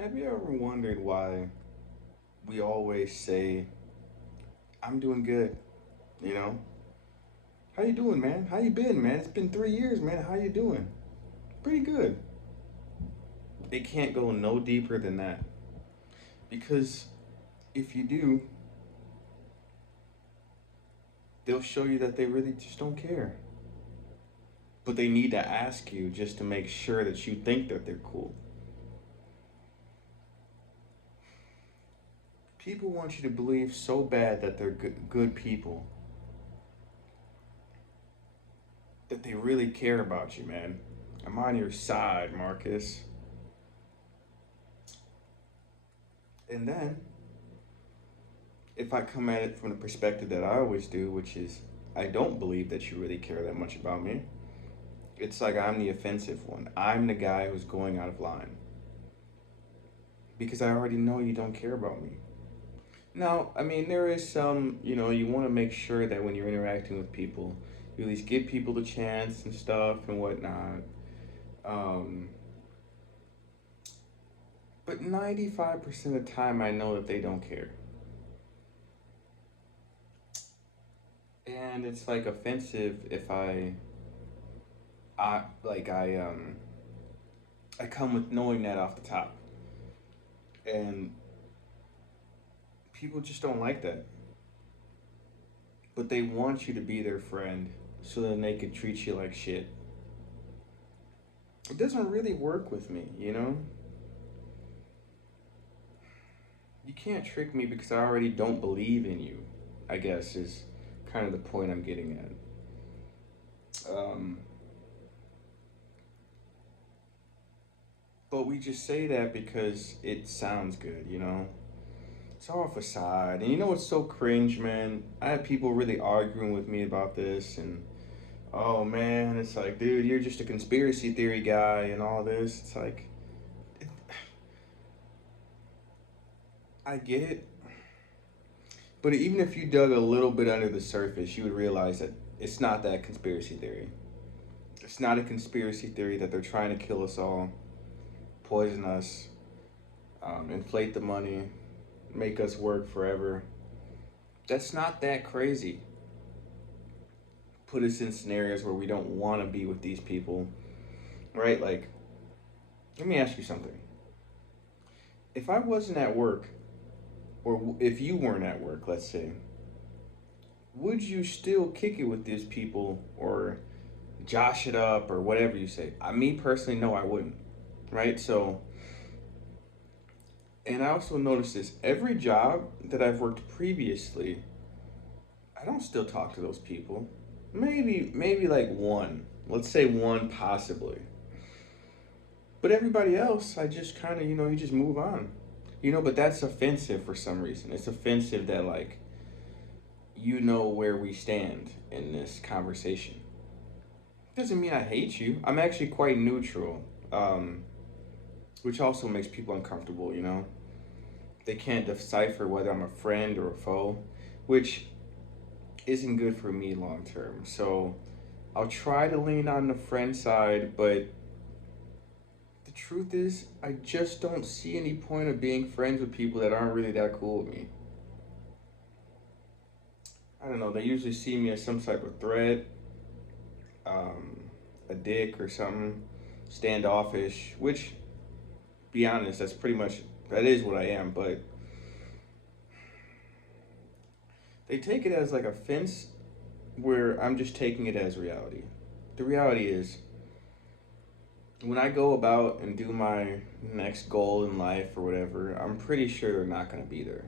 Have you ever wondered why we always say, I'm doing good, you know? How you doing, man? How you been, man? It's been 3 years, man. How you doing? Pretty good. It can't go no deeper than that. Because if you do, they'll show you that they really just don't care. But they need to ask you just to make sure that you think that they're cool. People want you to believe so bad that they're good people, that they really care about you, man. I'm on your side, Marcus. And then, if I come at it from the perspective that I always do, which is I don't believe that you really care that much about me, it's like I'm the offensive one. I'm the guy who's going out of line because I already know you don't care about me. Now, I mean, there is some, you want to make sure that when you're interacting with people, you at least give people the chance and stuff and whatnot. Um, but 95% of the time, I know that they don't care. And it's like offensive if I like I come with knowing that off the top, and people just don't like that. But they want you to be their friend so then they could treat you like shit. It doesn't really work with me, you know. You can't trick me because I already don't believe in you. I guess is kind of the point I'm getting at. But we just say that because it sounds good, you know. It's all a facade. And you know what's so cringe, man? I had people really arguing with me about this, and oh man, it's like, dude, you're just a conspiracy theory guy and all this. It's like, I get it. But even if you dug a little bit under the surface, you would realize that it's not that conspiracy theory. It's not a conspiracy theory that they're trying to kill us all, poison us, inflate the money, make us work forever. That's not that crazy. Put us in scenarios where we don't want to be with these people, right? Like, let me ask you something. If I wasn't at work, or if you weren't at work, let's say, would you still kick it with these people or josh it up or whatever you say? Me personally, no, I wouldn't, right? So, and I also noticed this every job that I've worked previously, I don't still talk to those people. Maybe like one. Let's say one possibly. But everybody else, I just kind of, you just move on. But that's offensive for some reason. It's offensive that, like, you know where we stand in this conversation. Doesn't mean I hate you. I'm actually quite neutral, which also makes people uncomfortable, They can't decipher whether I'm a friend or a foe, which isn't good for me long term. So I'll try to lean on the friend side, but the truth is, I just don't see any point of being friends with people that aren't really that cool with me. I don't know, they usually see me as some type of threat, um, a dick or something, standoffish, which, be honest, that is what I am, but they take it as like a fence where I'm just taking it as reality. The reality is, when I go about and do my next goal in life or whatever, I'm pretty sure they're not going to be there.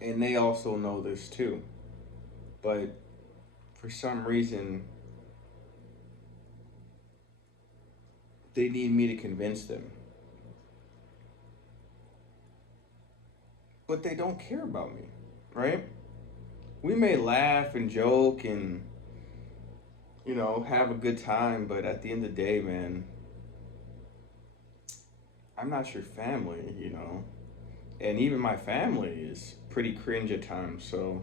And they also know this too. But for some reason, they need me to convince them. But they don't care about me, right? We may laugh and joke and, have a good time, but at the end of the day, man, I'm not your family. And even my family is pretty cringe at times. So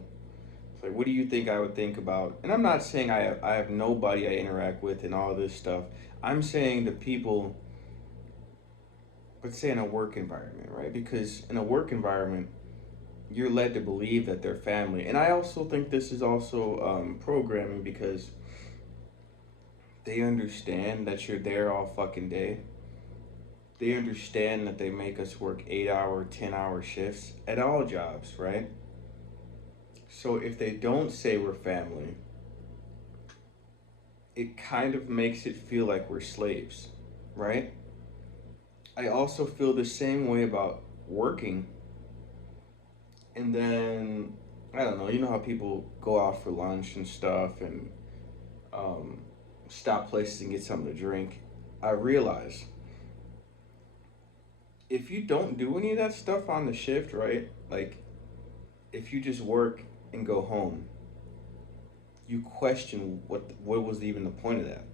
it's like, what do you think I would think about? And I'm not saying I have nobody I interact with and all this stuff. I'm saying the people let's say in a work environment, right? Because in a work environment, you're led to believe that they're family. And I also think this is also programming because they understand that you're there all fucking day. They understand that they make us work 8 hour, 10 hour shifts at all jobs, right? So if they don't say we're family, it kind of makes it feel like we're slaves, right? I also feel the same way about working. And then, I don't know, you know how people go out for lunch and stuff and um, stop places and get something to drink. I realize if you don't do any of that stuff on the shift, right? Like, if you just work and go home, you question what was even the point of that.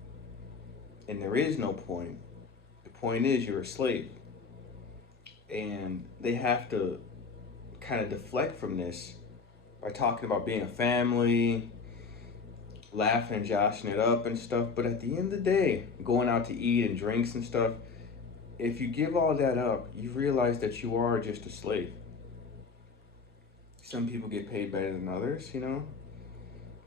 And there is no point. The point is you're a slave. And they have to kind of deflect from this by talking about being a family, laughing and joshing it up and stuff. But at the end of the day, going out to eat and drinks and stuff, if you give all that up, you realize that you are just a slave. Some people get paid better than others, you know?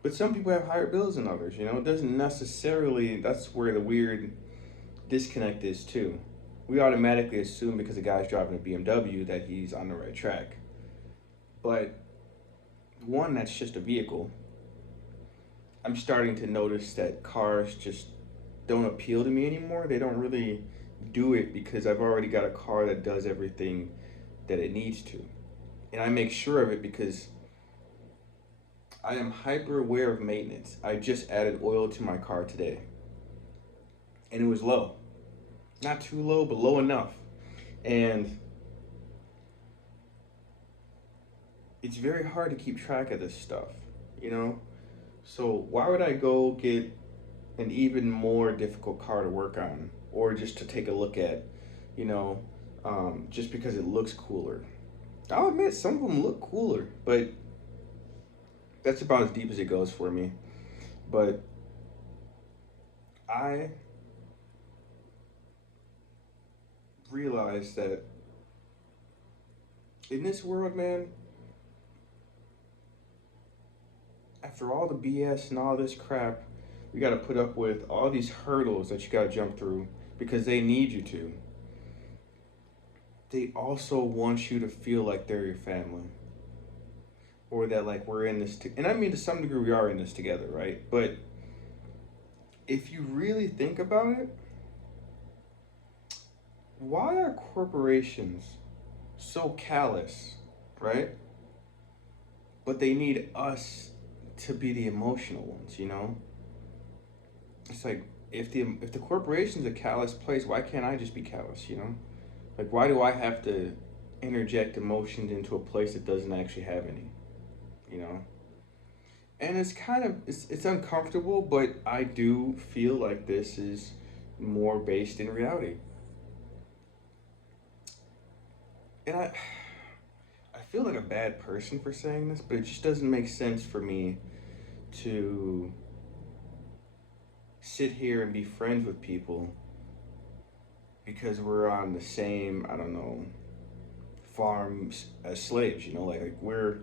But some people have higher bills than others, you know? It doesn't necessarily, that's where the weird disconnect is too. We automatically assume because a guy's driving a BMW that he's on the right track. But one, that's just a vehicle. I'm starting to notice that cars just don't appeal to me anymore. They don't really do it because I've already got a car that does everything that it needs to. And I make sure of it because I am hyper aware of maintenance. I just added oil to my car today. And it was low. Not too low, but low enough. And it's very hard to keep track of this stuff, you know? So why would I go get an even more difficult car to work on or just to take a look at, you know, just because it looks cooler? I'll admit some of them look cooler, but that's about as deep as it goes for me. But I realized that in this world, man, after all the BS and all this crap, we got to put up with all these hurdles that you got to jump through because they need you to. They also want you to feel like they're your family or that like we're in this and I mean to some degree we are in this together, right? But if you really think about it, why are corporations so callous, right? But they need us to be the emotional ones, you know? It's like if the corporation's a callous place, why can't I just be callous, you know? Like why do I have to interject emotions into a place that doesn't actually have any, you know? And it's kind of it's uncomfortable, but I do feel like this is more based in reality. And I feel like a bad person for saying this, but it just doesn't make sense for me to sit here and be friends with people because we're on the same, I don't know, farms as slaves, you know, like we're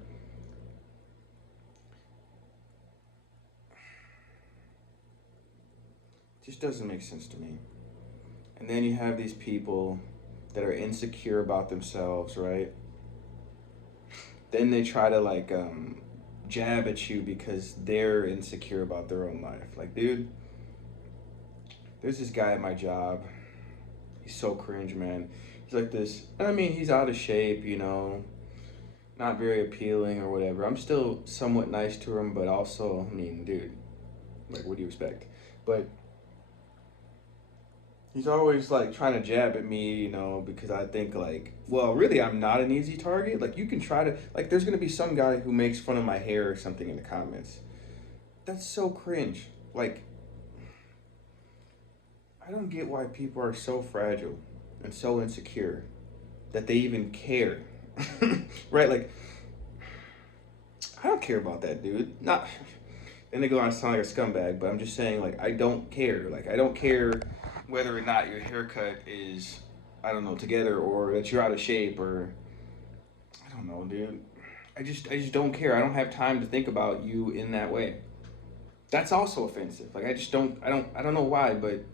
just doesn't make sense to me. And then you have these people that are insecure about themselves, right? Then they try to like jab at you because they're insecure about their own life. Like, dude, there's this guy at my job. He's so cringe, man. He's like this. I mean, he's out of shape, you know, not very appealing or whatever. I'm still somewhat nice to him, but also, I mean, dude, like, what do you expect? But he's always like trying to jab at me, you know, because I think like, well, really, I'm not an easy target. Like, you can try to, like, there's gonna be some guy who makes fun of my hair or something in the comments. That's so cringe. Like, I don't get why people are so fragile and so insecure that they even care. Right? Like, I don't care about that, dude. Not. And they go on to sound like a scumbag, but I'm just saying, like, I don't care. Like, I don't care whether or not your haircut is I don't know, together, or that you're out of shape, or I don't know, dude. I just don't care. I don't have time to think about you in that way. That's also offensive. Like I don't know why, but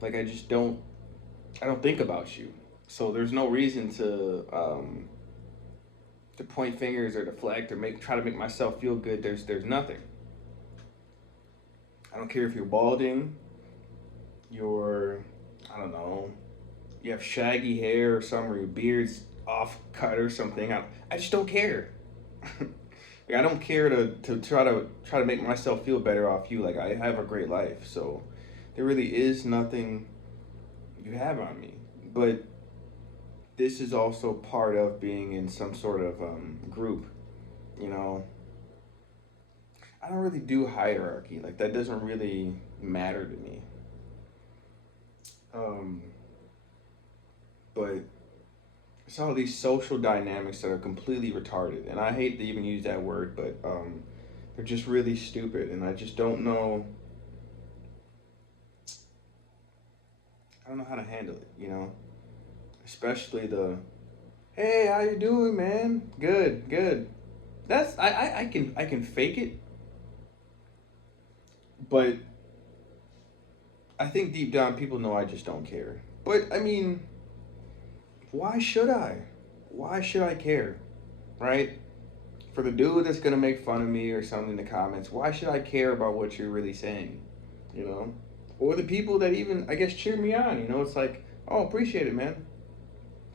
like I don't think about you. So there's no reason to point fingers or deflect or make try to make myself feel good. There's nothing. I don't care if you're balding, you're I don't know, you have shaggy hair or something, or your beard's off cut or something. I just don't care. Like, I don't care to try to make myself feel better off you. Like I have a great life, so there really is nothing you have on me. But this is also part of being in some sort of group. You know, I don't really do hierarchy. Like that doesn't really matter to me. Um, but it's all these social dynamics that are completely retarded, and I hate to even use that word, but they're just really stupid, and I just don't know. I don't know how to handle it. You know, especially the hey, how you doing, man? Good, good. That's I can fake it, but I think deep down people know I just don't care. But I mean, why should I? Why should I care? Right? For the dude that's gonna make fun of me or something in the comments, why should I care about what you're really saying? You know? Or the people that even I guess cheer me on, you know, it's like, oh appreciate it, man.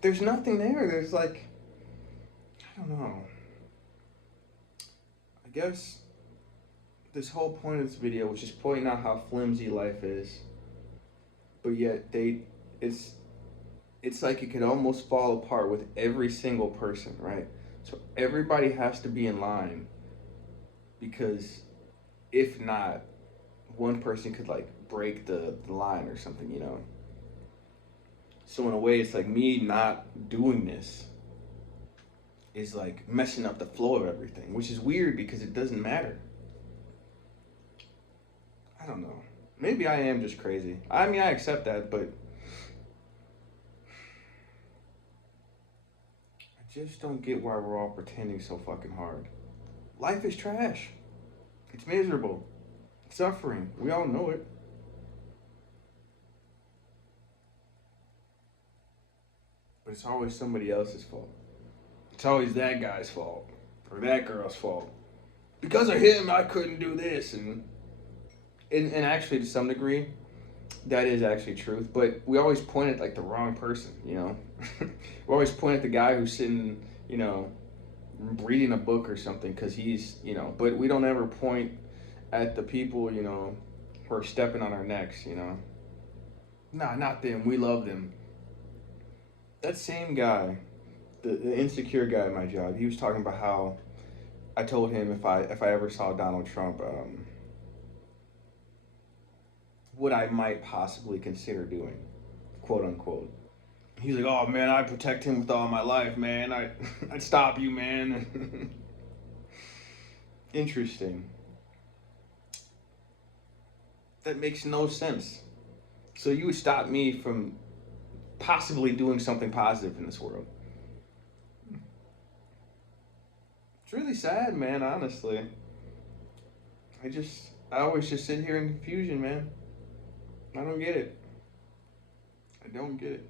There's nothing there. There's like I don't know. I guess this whole point of this video was just pointing out how flimsy life is. But yet it's it's like it could almost fall apart with every single person, right? So everybody has to be in line because if not, one person could like break the line or something, you know. So in a way, it's like me not doing this is like messing up the flow of everything, which is weird because it doesn't matter. I don't know. Maybe I am just crazy. I mean, I accept that, but I just don't get why we're all pretending so fucking hard. Life is trash. It's miserable. It's suffering. We all know it. But it's always somebody else's fault. It's always that guy's fault or that girl's fault. Because of him, I couldn't do this, and actually, to some degree, that is actually truth. But we always point at like the wrong person, you know. We always point at the guy who's sitting, you know, reading a book or something because he's, you know. But we don't ever point at the people, you know, who are stepping on our necks, you know. Nah, not them. We love them. That same guy, the insecure guy at my job, he was talking about how I told him if I ever saw Donald Trump, what I might possibly consider doing, quote unquote. He's like, "Oh man, I protect him with all my life, man. I'd stop you, man." Interesting. That makes no sense. So you would stop me from possibly doing something positive in this world? It's really sad, man. Honestly, I always just sit here in confusion, man. I don't get it. I don't get it.